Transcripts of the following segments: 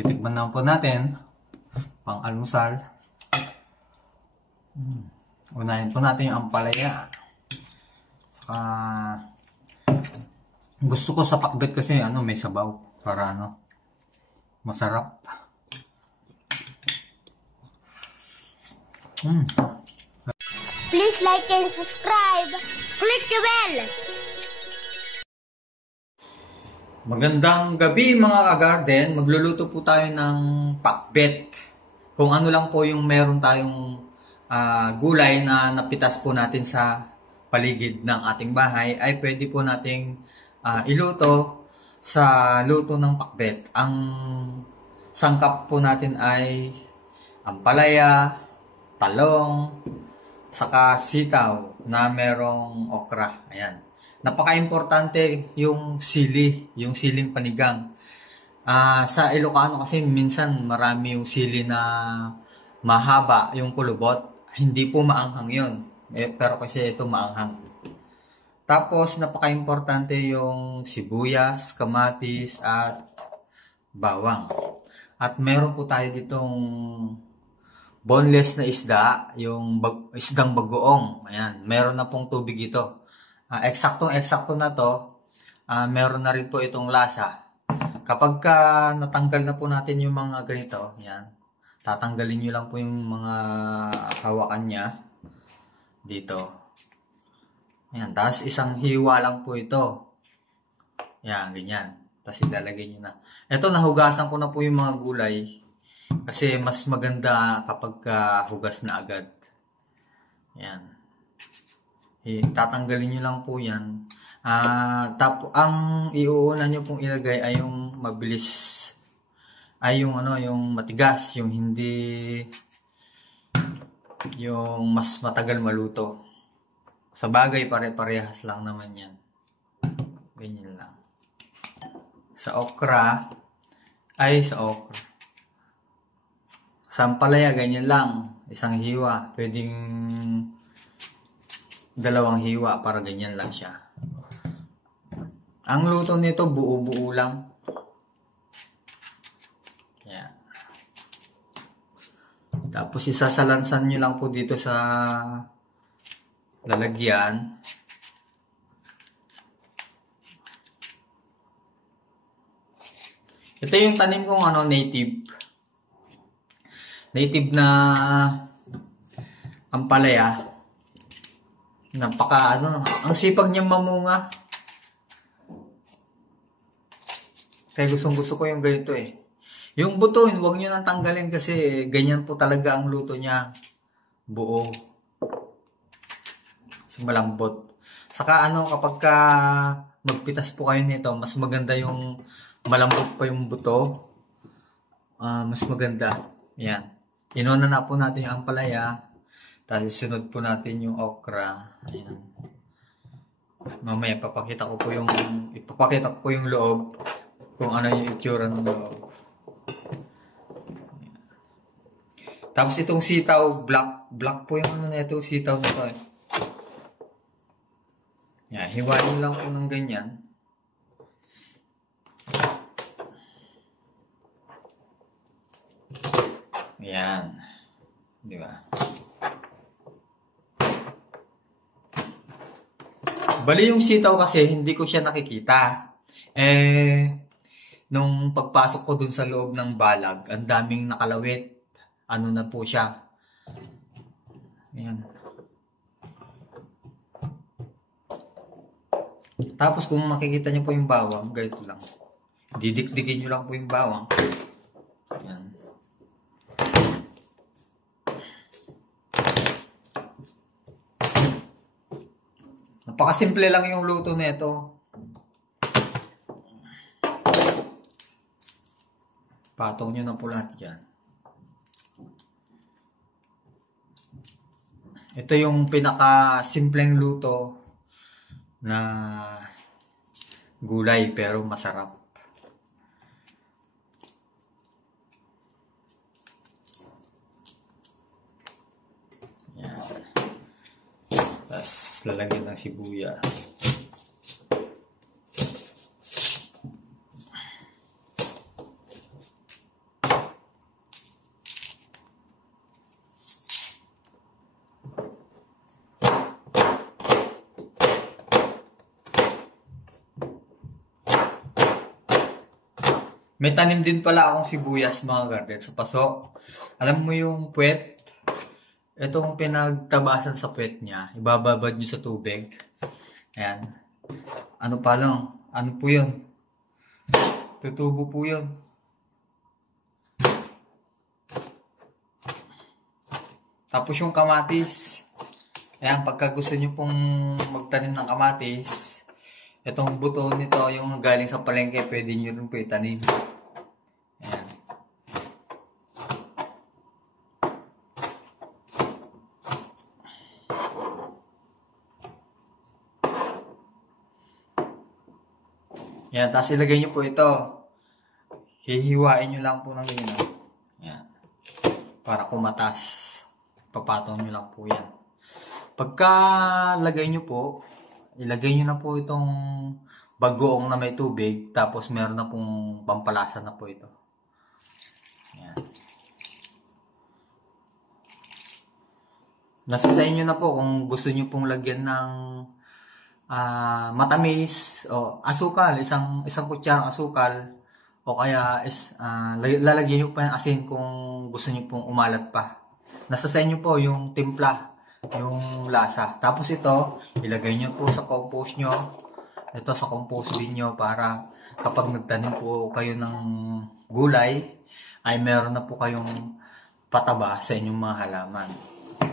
Titikman naman po natin pang almusal. Unahin po natin yung ampalaya. Saka gusto ko sa pakbet kasi may sabaw para masarap. Please like and subscribe. Click the bell. Magandang gabi mga ka-garden. Magluluto po tayo ng pakbet. Kung ano lang po yung meron tayong gulay na napitas po natin sa paligid ng ating bahay ay pwede po nating iluto sa luto ng pakbet. Ang sangkap po natin ay ampalaya, talong, saka sitaw na merong okra. Ayan. Napaka-importante yung siling panigang. Sa Ilocano kasi minsan marami yung sili na mahaba yung kulubot. Hindi po maanghang yun. Pero kasi ito maanghang. Tapos napaka-importante yung sibuyas, kamatis, at bawang. At meron po tayo ditong boneless na isda, yung isdang bagoong. Ayan, meron na pong tubig ito. Eksaktong-eksakto na to. Meron na rin po itong lasa. Kapag natanggal na po natin yung mga ganito, yan, tatanggalin nyo lang po yung mga hawakan niya dito. Yan, tapos isang hiwa lang po ito. Yan, ganyan. Tapos ilalagay nyo na. Ito, nahugasan ko na po yung mga gulay. Kasi mas maganda kapag hugas na agad. Yan. Tatanggalin nyo lang po yan. Ang iuuna nyo pong ilagay ay yung mabilis. Ay yung yung matigas. Yung hindi, yung mas matagal maluto. Sa bagay, pare-parehas lang naman yan. Ganyan lang. Sa okra, sa ampalaya, ganyan lang. Isang hiwa. Pwedeng dalawang hiwa para ganyan lang siya. Ang luto nito, buo-buo lang. Yan. Tapos isasalansan nyo lang po dito sa lalagyan. Ito yung tanim kong native na ampalaya. Ang sipag niyang mamunga. Kaya gusto ko yung ganito eh. Yung buto, huwag nyo nang tanggalin kasi ganyan po talaga ang luto niya. Buo. Malambot. Saka kapag magpitas po kayo nito, mas maganda yung malambot pa yung buto. Mas maganda. Yan. Inuna na po natin yung ampalaya. Tapos sunod po natin yung okra. Ayan. Mamaya ipapakita ko po yung loob. Kung ano yung itsura ng loob. Ayan. Tapos itong sitaw, black po yung ito, sitaw na to. Ayan, hiwain lang po ng ganyan. Ayan. Di ba? Bali yung sitaw kasi hindi ko siya nakikita. Nung pagpasok ko dun sa loob ng balag, ang daming nakalawit. Na po siya. Ayan. Tapos kung makikita niyo po yung bawang, ganito lang. Didikdikin niyo lang po yung bawang. Ayan. Napakasimple lang yung luto nito. Patong nyo na po lahat dyan. Ito yung pinaka-simpleng luto na gulay pero masarap. Yan. Tapos lalagyan ng sibuyas. May tanim din pala akong sibuyas mga garden sa paso. Alam mo yung puwet? Itong pinagtabasan sa puwet niya, ibababad nyo sa tubig. Ayan. Ano pa lang? Ano po yun? Tutubo po yun. Tapos yung kamatis. Ayan, pagka gusto nyo pong magtanim ng kamatis, itong buto nito, yung galing sa palengke, pwede nyo rin po itanim. Ayan. Ayan, tapos ilagay nyo po ito. Hihiwain nyo lang po ng ganyan. Ayan. Para kumatas. Papatong nyo lang po yan. Pagka lagay nyo po, ilagay nyo na po itong bagoong na may tubig, tapos meron na pong pampalasa na po ito. Ayan. Nasa sa inyo na po kung gusto nyo pong lagyan ng matamis o asukal, isang kutsarang asukal, o kaya lalagyan nyo pa ng asin kung gusto nyo pong umalat pa. Nasa sa inyo po yung timpla, yung lasa. Tapos ito, ilagay nyo po sa compost nyo. Ito sa compost bin nyo para kapag nagtanim po kayo ng gulay, ay meron na po kayong pataba sa inyong mga halaman.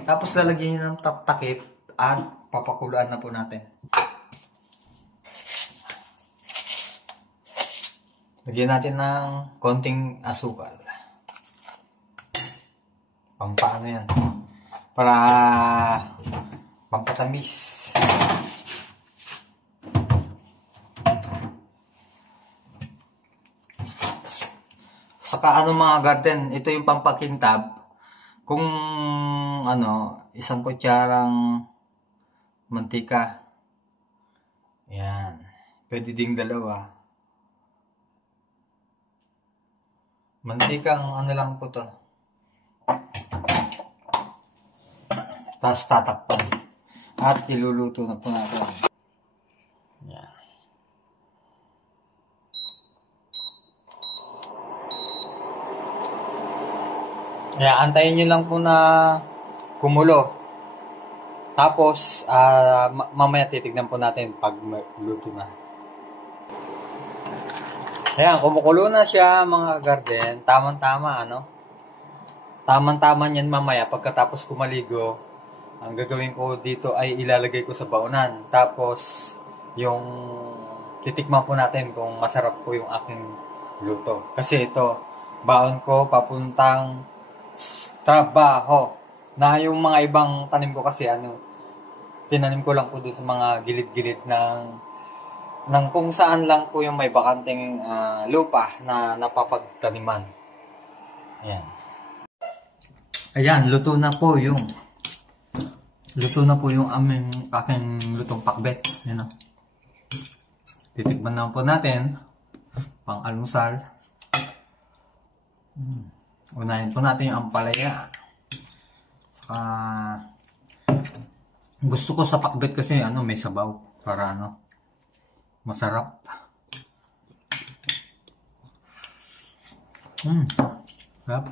Tapos lalagyan nyo ng takip at papakuluan na po natin. Lagyan natin ng konting asukal. Pampaano yan? Para pampatamis. Saka mga garden, ito yung pampakintab. Kung isang kutsarang mantika. Yan. Pwede ding dalawa. Mantikang lang po to. Tapos tatakpan. At iluluto na po natin. Yan. Yan, antayin nyo lang po na kumulo. Tapos, mamaya titignan po natin pag luto na. Ayan, kumukulo na siya mga garden. Tamang-tama, Tamang-tama niyan mamaya pagkatapos kumaligo. Ang gagawin ko dito ay ilalagay ko sa baunan. Tapos, yung titikman po natin kung masarap po yung aking luto. Kasi ito, baon ko papuntang trabaho. Na yung mga ibang tanim ko kasi tinanim ko lang po doon sa mga gilid-gilid ng kung saan lang po yung may bakanting lupa na napapagtaniman. Ayan. Ayan, luto na po yung aking lutong pakbet. Ayan, titikman na po natin pang almusal. Unahin po natin yung ampalaya. Saka gusto ko sa pakbet kasi may sabaw para masarap. Sarap.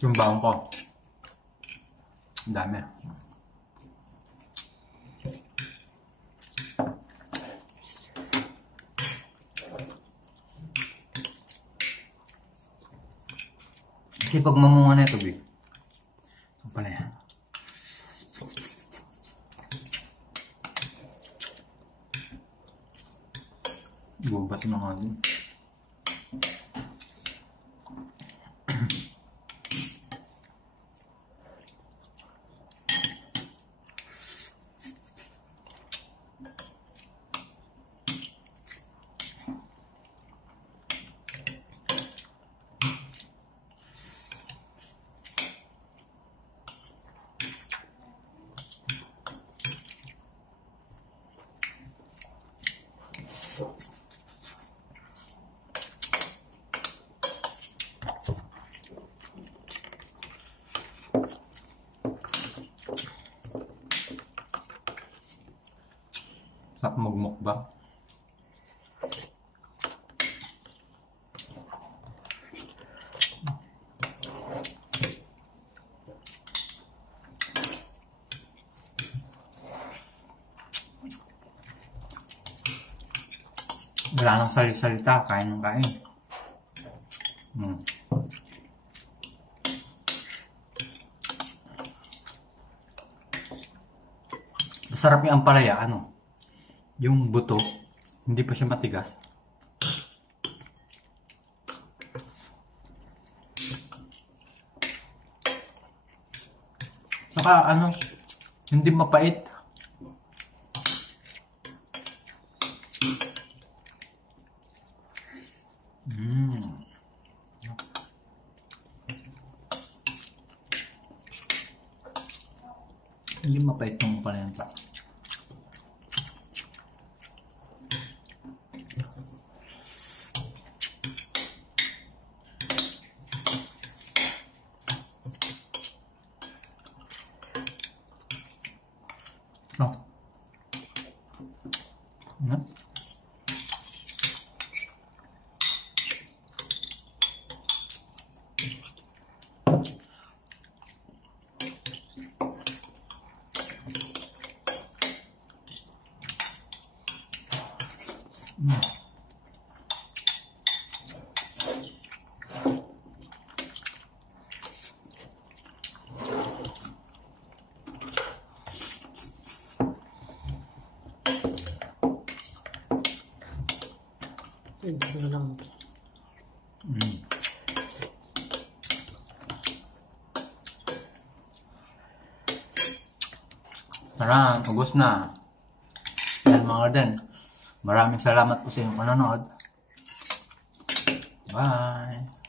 Yung baon ko. Ang dami. Kasi pag mamunga na ito, big. Ito pala yan. Gubat na nga din. Sarap magmukbang. Wala nang salita, kain ng kain. Masarap yung ampalaya, yung buto, hindi pa siya matigas. Saka hindi mapait. Hindi mapait yung palenta. Tara, ubos na. Yan mga garden. Maraming salamat po sa inyong panonood. Bye!